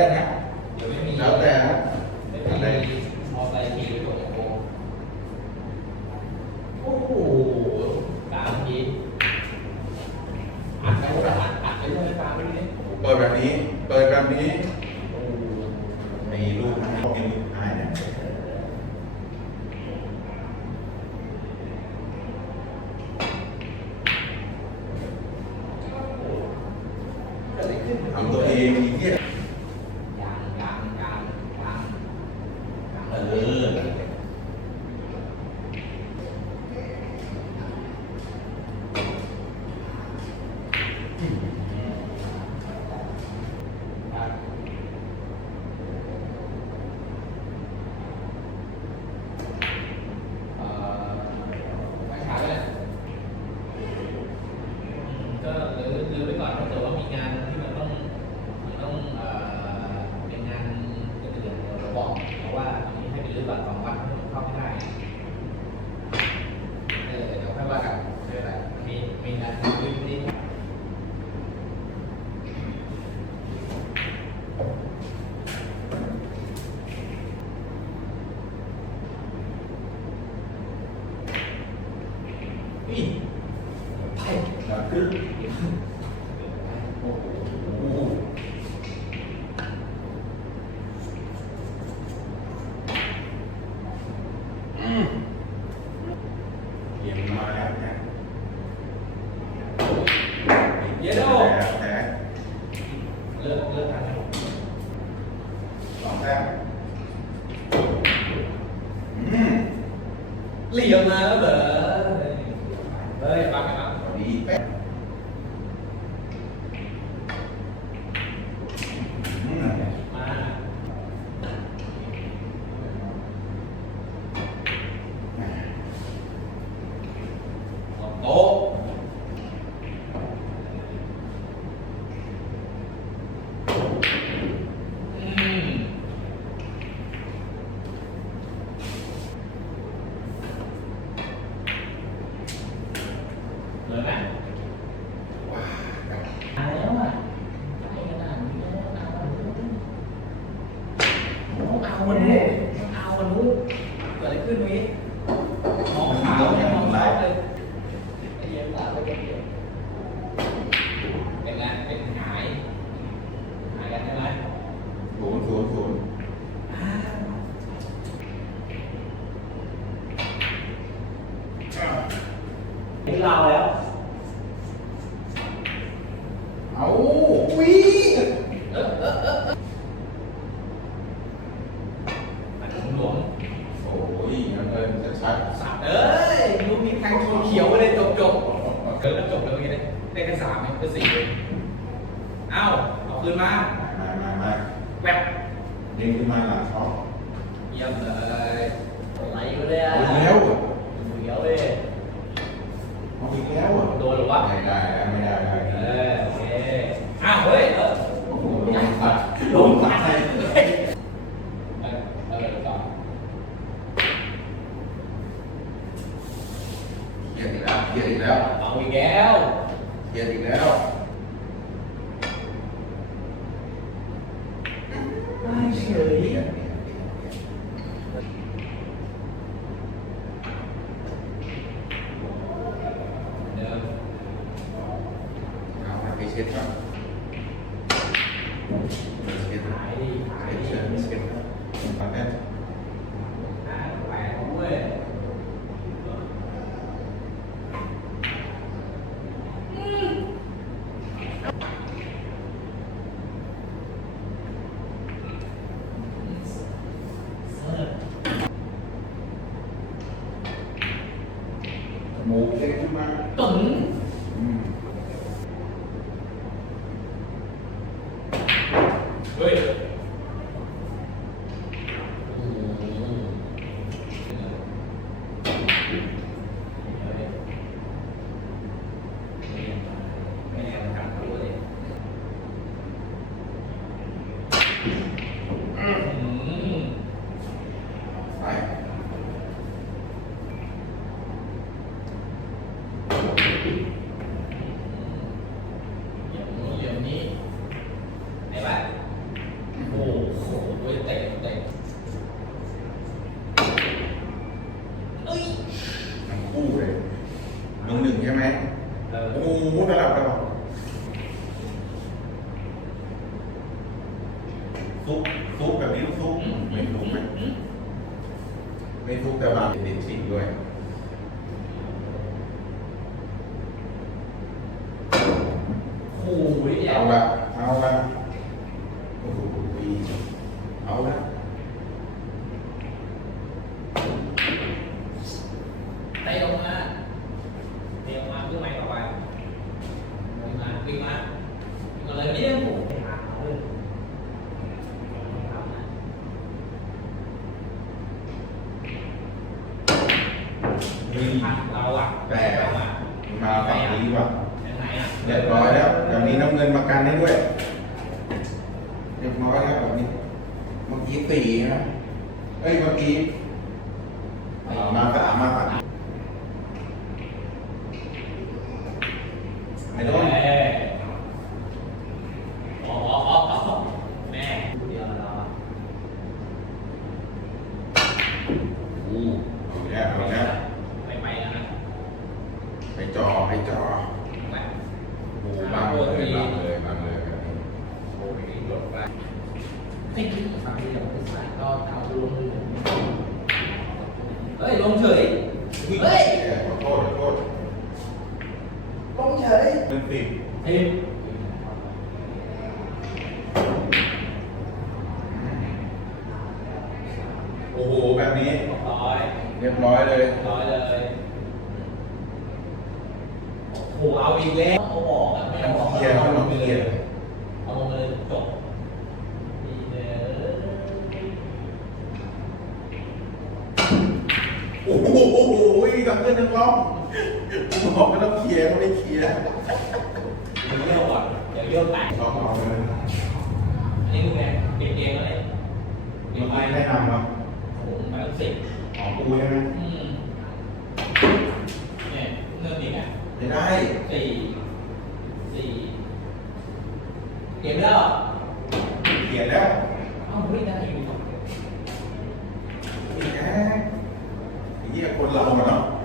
แต่นะเดี๋ยวไม่มีแล้วแต่นะไม่อะไรมีมอไซค์ขี่ไปกดโค้งโอ้โหตามทีอัดแล้วอัดอัดไปเลยตามไปเลยเปิดแบบนี้ เปิดแบบนี้ โอ้โห มีรูปให้มีรูปให้เนี่ย เกิดอะไรขึ้น ทำตัวเองมีเที่ย ยางยางยางยางยาง เอ เออ อ เอ่อไม่ช้าเลยก็ลืมลืมไปก่อน ถ้าเกิดว่ามีงานที่มันต้องมันต้องเอ่อเป็นงานอื่นเราบอกเพราะว่าอันนี้ให้ไปรื้อก่อนสองวันเข้าไม่ได้ เออเดี๋ยวค่อยว่ากันไม่เป็นไรมีมีงานรื้อนี่ อุ้ยไปแล้วคือโอ้โหอืม เยี่ยมาแล้วเนี่ยเยโดแต่เลิกเลิกทานแล้วสองแต้มอืมเหลี่ยมมาแล้วเหรอเฮ้ยปังไปปังพอดีเป๊ะอืม มา โต๊ะอืมเลยไหมมาแล้วอะใกล้ขนาดนี้แล้วเอาเอาวันนู้นเอาวันนู้นเกิดอะไรขึ้นวิมองขาวเนี่ยมองขาวเลยไอ้เหี้ย็นตาไปเก็บเป็นไงเป็นหาย หายกันใช่ไหม ศูนย์ศูนย์ศูนย์ ถึงเราแล้ว เอาวิมันหลวมโอ้ยงั้นเลยจะชัดสัตว์เอ้ยลูกนี้แทงชนเขียวไปเลยจบจบเกิดแล้วจบเลยเมื่อกี้ได้ได้แค่สามเองได้สี่เองเอ้าเอาคืนมามามามาแวบเด้งขึ้นมาหลังช็อปเยี่ยมเลยไหลอยู่เลยอะ เอาอีกแล้วอะ เขียวเลย เอาอีกแล้วอะ โดนหรือวะ ไม่ได้ไม่ได้ไม่ เอ ได้ อโอเคอ้าวเฮ้ยเออ โอ้โหลงตัด ลงตายเออเออต่อ เกียดอีกแล้วเกียดอีกแล้วเอาอีกแล้วเกียดอีกแล้วไม่เฉยเกียดเดิมเอาไปเช็ดครับเช็ด หายดิหายดิ เช็ดเช็ดครับมาแน่ หายแปลกเว้ย หมูเด้งขึ้นมา ตึง อืม เฮ้ยไม่เอากลับตัวเลยอืม ไป นึ่งใช่ไหม เออโอ้โหตลับตลอดซุปซุปแบบนี้ต้องซุปไม่ซุปไหมไม่ซุปแต่ว่าติดชิงด้วยโอ้ยเนี่ยเอาละเอาละโอ้โหเอาละ เตะลงมาเตะลงมาขึ้นไหมต่อไปวิ่งมาวิ่งมาวิ่งมาเลยไม่ได้ผมไปหาเขาเลยเอานะ เฮ้ยอะเราอะแต่มาฝั่งนี้ว่ะเรียบร้อยแล้วแบบนี้น้ำเงินมากันให้ด้วย เรียบร้อยแล้วแบบนี้เมื่อกี้สี่นะเอ้ยเมื่อกี้มาสามมาสามไม่โดนเอาแล้วเอาแล้ว ไปไปแล้วนะ ไปจอไปจอ ไป โอ้บังเลยบังเลยบังเลยแบบนี้ โอ้ยหลดไปไม่คิดฟังที่เราไปใส่ก็เอาลงเลย เฮ้ยลงเฉยเฮ้ยขอโทษขอโทษลงเฉยหนึ่งสิบเฮ้ยโอ้โหแบบนี้ร้อยเรียบร้อยเลยร้อยเลยโอ้โหเอาอีกแล้วเอาออกอะไม่เอาออกเคลียร์ต้องเคลียร์เอาลงมาเลยจบดีเลย โอ้โหโอ้โหกับเพื่อนนักร้องบอกไม่ต้องเคลียร์ก็ไม่เคลียร์เดี๋ยวเยี่ยวก่อนเดี๋ยวเยี่ยวแตกลองเอาเลยอันนี้คือไงเปลี่ยนเกมอะไรเปลี่ยนไปแนะนำครับโอ้โหไปตั้งสิบหอมปูใช่ไหมอืมเนี่ยเริ่มอีกอะไม่ได้สี่สี่เกมแล้วเหรอเขียนแล้วอ้าวไม่ได้ อ